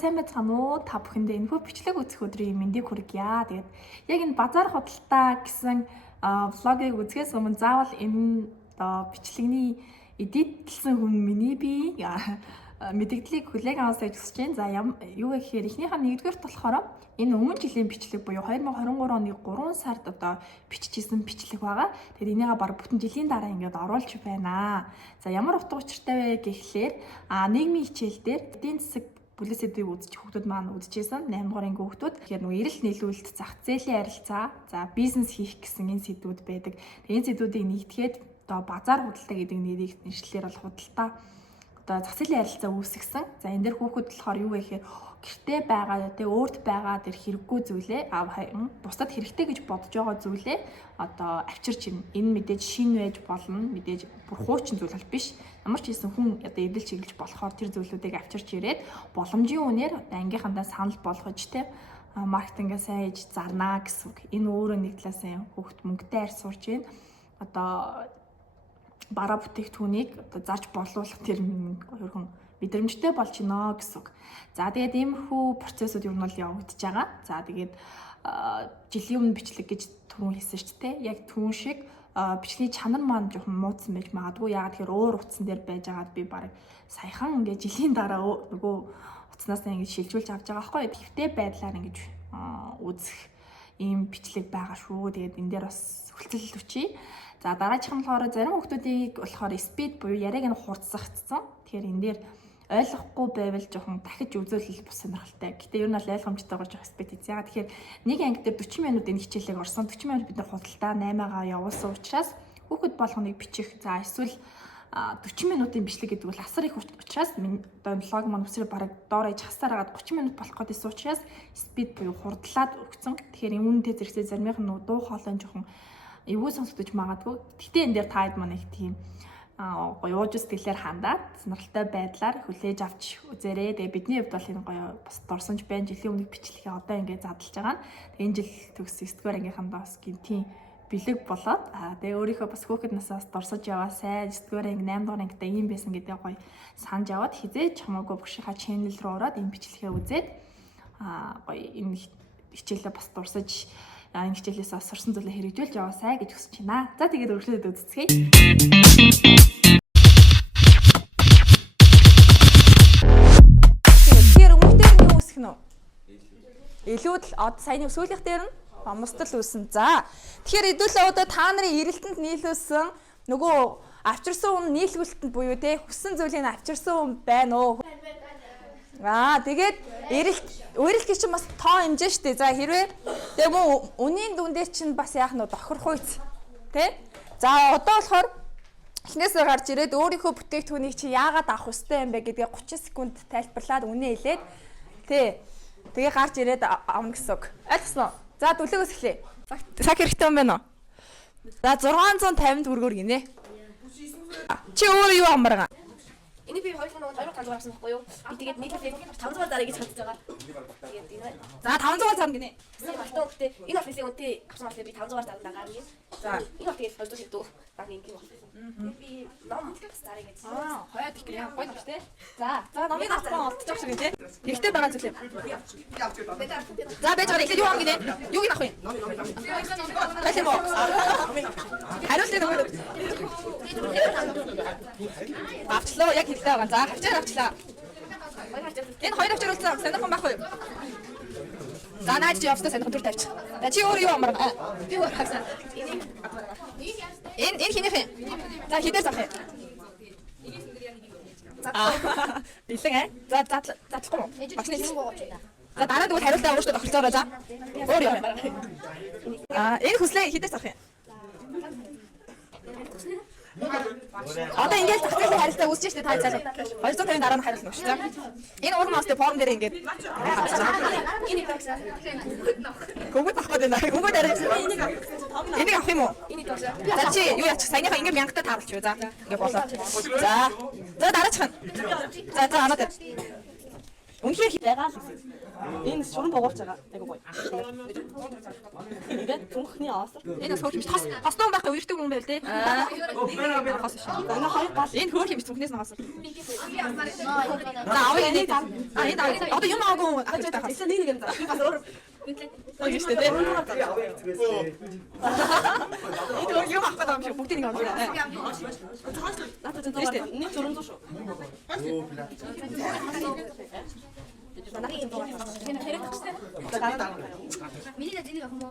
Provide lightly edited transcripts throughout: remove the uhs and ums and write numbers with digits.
сайн байцгаана уу? Та бүхэндээ энэхүү бичлэг үзэх өдрийн мэндийг хүргье. Тэгээд яг энэ базар худалдаа гэсэн влогийг үзэхээс өмнө заавал энэ бичлэгний эдитлсэн хүн миний би мэдээллийг хүлээн аваад гэж хүсэж байна. За юу гэхээр эхнийх нь нэгдүгээрт болохоор энэ өмнө жилийн бичлэг буюу 2023 оны 3 сард биччихсэн бичлэг байгаа. Тэгэхээр энийгээ баг бүтэн жилийн дараа ингээд оруулж байна. За ямар утга учиртай вэ гэхлээр нийгмийн хичээл дээр эдийн засаг бүлэс сэдвийг үзэж хүүхдүүд маань үзчихсэн 8 дугаарын хүүхдүүд. Тэгэхээр нөгөө эрэлт нийлүүлэлт, зах зээлийн харилцаа, за бизнес хийх гэсэн энэ сэдвүүд байдаг. Тэгээ энэ сэдвүүдийг нэгтгэхэд базар худалдаа гэдэг нэрийг нэрлэлээр бол худалдаа зах зээлийн харилцаа үүсгэсэн. За энэ дэр хүүхэд болохоор юу вэ гэхээр гэртээ байгаа тэгээ өөрт байгаа тэр хэрэггүй зүйлээ бусдад хэрэгтэй гэж бодож байгаа зүйлээ авчирч ирнэ. Энэ мэдээж шин байж болно, мэдээж бүр хуучин зүйл бол биш. Ямар ч хийсэн хүн эдэл чиглэж болохоор тэр зүйлүүдийг авчирч ирээд боломжийн үнээр ангийнхандаа санал болгож маркетингээ сайн хийж зарнаа гэсэн үг. Энэ өөрөө нэг талаас нь хүүхд мөнгөтэй арь сурж байна. Бараа бүтээгдэхүүнийг зарж болуулах тэр хөрхөн мэдрэмжтэй болж байна гэсэн үг. За тэгээд иймэрхүү процессыг юу нь бол явагдаж байгаа. За тэгээд жилийн өмнө бичлэг гэж түрүүн хэлсэн шүү дээ. Яг түүн шиг бичлэгийн чанар маань жоохон муудсан байж магадгүй. Ягаад тэгэхээр өөр утсан дээр байж байгаад би баг саяхан ингээд жилийн дараа нөгөө утаснаас ингээд шилжүүлж авч байгаа байхгүй. Тэвтэй байдлаар ингээд үзэх ийм бичлэг байгаа шүү. Тэгээд энэ дээр бас хүлцэл өчье. За дараагийн болохоор зарим хүмүүсийг болохоор спид буюу яриаг нь хурцсагцсан. Тэгэхээр энэ дээр ойлгохгүй байвал жоохон дахиж үзүүлэл бус сонирхолтой. Гэтэ ер нь бол ойлгомжтойгоор жоох спид хийх. Ягаад тэгэхээр нэг анги дээр 40 минут энэ хичээлийг орсон. 40 минут бид нар худалдаа 8-аагаа явуулсан учраас хүүхэд болгоныг бичих. За эсвэл 40 минутын бичлэг гэдэг бол асар их учраас влог маань өсрөө бараг доор ээж хасаар агаад 30 минут болох гэсэн учраас спид буюу хурдлаад өгсөн. Тэгэхээр үүнтэй зэрэгцээ заримийнх нь дуу хоолой жоохон эвгүй сонсогдож магадгүй. Гэтэ энэ дээр таад маань их тийм гоё ууж сэтгэлээр хандаад сонирхолтой байдлаар хүлээж авч үзээрэй. Тэгээ бидний хувьд бол энэ гоё бас дурсамж байна. Жилийн өмнөх бичлэгээ одоо ингээд задлж байгаа нь. Тэгээ энэ жил төгс 9-р ангийнхандаа бас гинтийн бэлэг болоод тэгээ өөрийнхөө бас хүүхэд насаас дурсаж яваа сайн 9-р анги 8-р ангитай ийм байсан гэдэг гоё санаж аваад хизээж хамаагүй бүгшийнхаа чэнэл рүү ороод энэ бичлэгээ үзээд гоё энэ хичээлээ бас дурсаж энэ хичээлээс сурсан зүйлээ хэрэгжүүлж яваасай гэж хүсэж байна. За тэгээд өргөжлөд үзцгээе. Тэгэхээр өмнөдөр нь юу үсэх нь вэ? Илүүд л саяны сүүлийнх дээр нь бомстол үүсэн. За тэгэхээр хэдүүлээ одоо та нарын эрэлтэнд нийлүүлсэн нөгөө авчирсан хүн нийлгүүлэлтэнд буюу хүссэн зүйлийг авчирсан хүн байна уу? Тэгээд эрэлт гэж чинь бас тоо хэмжээ шүү дээ. За хэрвээ тэгээ мөн үнийн дүндээ чинь бас яах нь тохирох үйц. Тэ? За одоо болохоор эхнээсээ гарч ирээд өөрийнхөө бүтээгдэхүүнийг чи яагаад авах ёстой юм бэ гэдгээ 30 секунд тайлбарлаад үнэ хэлээд тэгээ гарч ирээд авна гэсэн үг. Ойлгосноо? За дүлээгөөс эхлэе. Цаг хэрэгтэй юм байна уу? За 650 төгрөгөөр гинэ. Чи өөрөө юу амарга? Энийг би хоёр хоног 500 авсан байхгүй юу? Би тэгээд нийлүүлээд 500 дараа гэж бодож байгаа. Тэгээд энэ. За 500 цаана гинэ. Балтаа өгтөө энэ офисын үнэтэй авсан болохоор би 500-аар дараа гин. За энэ офис 200 хэвдүү. Баг ингэ байна. Би ном старыг гэж. Хойд их яа гоё номч те. За номыг авсан олдчих шиг те. Ихтэй байгаа зүйл юм. За байж байгаа ихлэ юу ам гинэ? Юуг нь авах вэ? Бэлэн боо. Хариулт нэг өгөөд. Авчлаа яг хэлтэй байгаа. За авчаар авчлаа. Энэ хоёр авчаар үлдсэн санаахан байхгүй юу? За наач чи явстаа санаахан төр тавьчих. За чи өөр юу амарга? Би өөр хагсаа. Энэ хинийх юм. За хідээс авах юм. Бэлэн За задлахгүй юу? Багшны За дараа тэгвэл хариултаа өөртөө тохирцоороо за. Өөр юм. Энэ хүслээ хідээс авах юм. Одоо ингээд зах зээлийн харилцаа үүсэж штэ та цаалаа. 250 дараа нь хариулна шүү дээ. Энэ уурын мастай форм дээр ингээд Энийг авсан. гүгүүд авах гэдэг наа. Гүгүүд арай. Энийг авах юм уу? Энийг авсан. За чи юу яачих? Саяныхаа ингээд 1000-тай тааруулчих юу за. Ингээд болоо. За дараачих нь. За анаад. Үнхээр байгаа л гэсэн. Энэ шуран буугаарч байгаа. Айгу гоё. Ингээд түнхний оосор. Энэ хөөх юм тас тастай байхгүй уурдаг юм байл те. Хас шиг. Энэ хоёр гал. Энэ хөөх юм түнхнээс нагаас. За аваа энэ одоо юм аагүй. Эсвэл нэг юм заа. Бас өөр. Ой шүү дээ. Энэ юм ахгүй юм шиг бүгдийг нэг авчихсан. Надад зөв байна. Нэг 400 шүү. Миний зэнийг авах юм уу?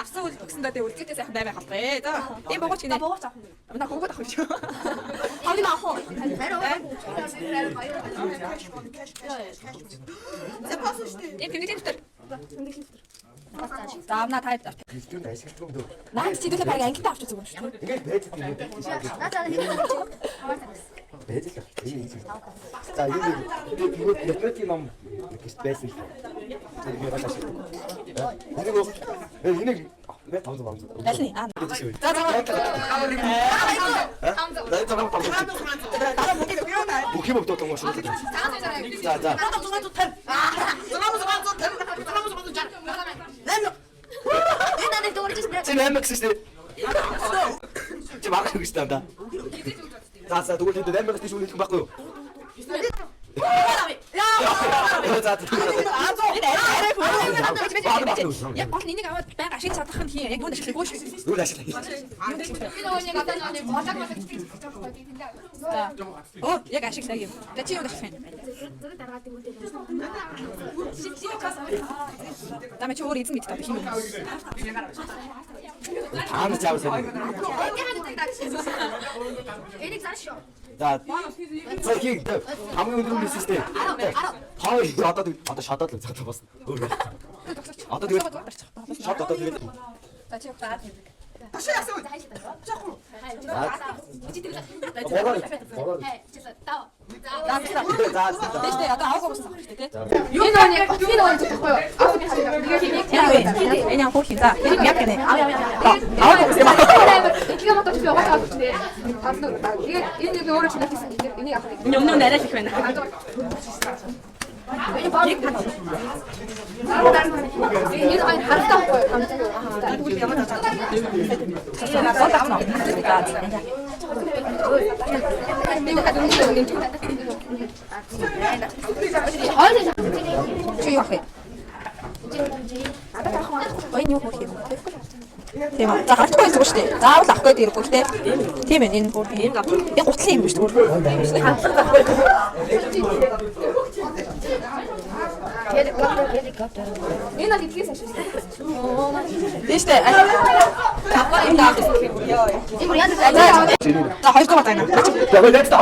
Авсан үл төгсөндөө тэг үлдээтэй сайхан баймаа халбаа. За. Энэ богооч гинэ. Буугаарч авах юм. Манай хөгөөд авах шүү. Хавлын авах уу? Энэ тэмдэгтэй дотор. За авна тайд. Хэлтүүнд ашигладаг юм дөө. Наад чи дэх баг ангилтаа авчих зүгээр шүү. Ингээд байж байгаа юм. Надад Байж л. За энэ нэг ном гэж байсан л. Тэр яг ашиг. Энэ მე тавд бам. Дальний аа. За За. 나 저랑 밥 먹지. 뭐 기분 어떤 거 싫어? 자, 자. 나는 또 오르지 싶네. 지금 햄버거 시스템. 지금 막 하고 있단다. 자, 자, 누굴 텐데 햄버거 시스템 좀 바꿔요. 자, Яг гол энийг аваад байнга ашиг чадах нь тийм яг юунд ашиглахгүй шүү. 누굴 다시. Би нөгөө нэг одоо нэг болог болог гэж би тэндээ. За. Оо яг ашиглаа юм. За чи юунд ашиглах юм? Зүрх дараадаг үү. За чи өөр эзэн мэд тав юм. 다음 잡으세요. Энийг зааш. 자, 저기 아무 운동 있을 때. 바로 이거 어디다 샷다들 잡아봤어. 어디다 되게 샷 어디다 되게. За чи удаа. 뭐가 Таа. За за. 자, Дэжтэй одоо аваагүй болсон байх шүү дээ. Энэ нэг би нөгөө зөхгүй юу? Энэ яг хөөх юм. За хэрэг яг гэнэ. Аваагүй болсон. Энийг мотор чи яваад авах чинь. Энэ нэг өөрөө чи надад энийг авах. Энэ өмнө нь арай л их байна. Энэ баг. Энэ ай хартай байхгүй юу? Чи юу авах вэ? Энэ юу хөөх юм? Тийм үү. За гарахгүй зүгээр шүү дээ. Заавал авах гэдэг хэрэггүй шүү дээ. Тийм ээ энэ бүр энэ авах. Би гутлын юм шүү дээ. Энэ нэг итгэс ашиг. Дэжтэй. Аваа юм даа. Энэ яг За хоёрдугаар байна. 자, 그럼 넥스트.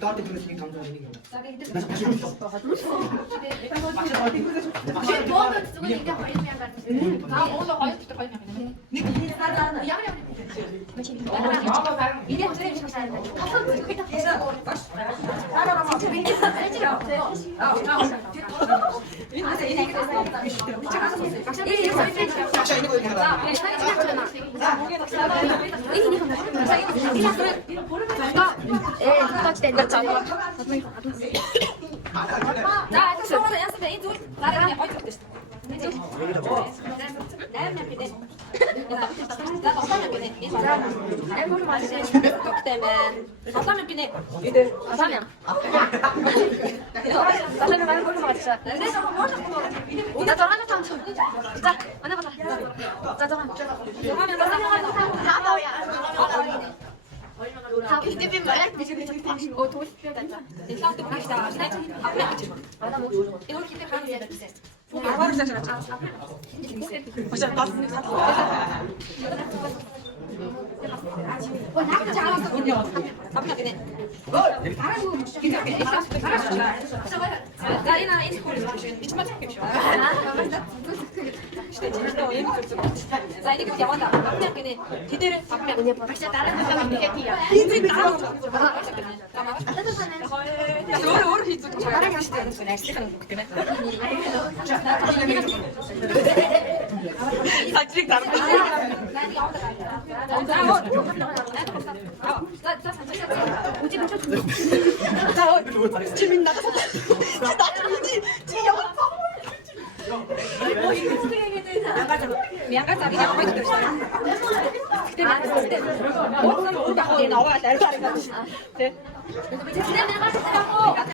나한테 그랬으니 감사합니다.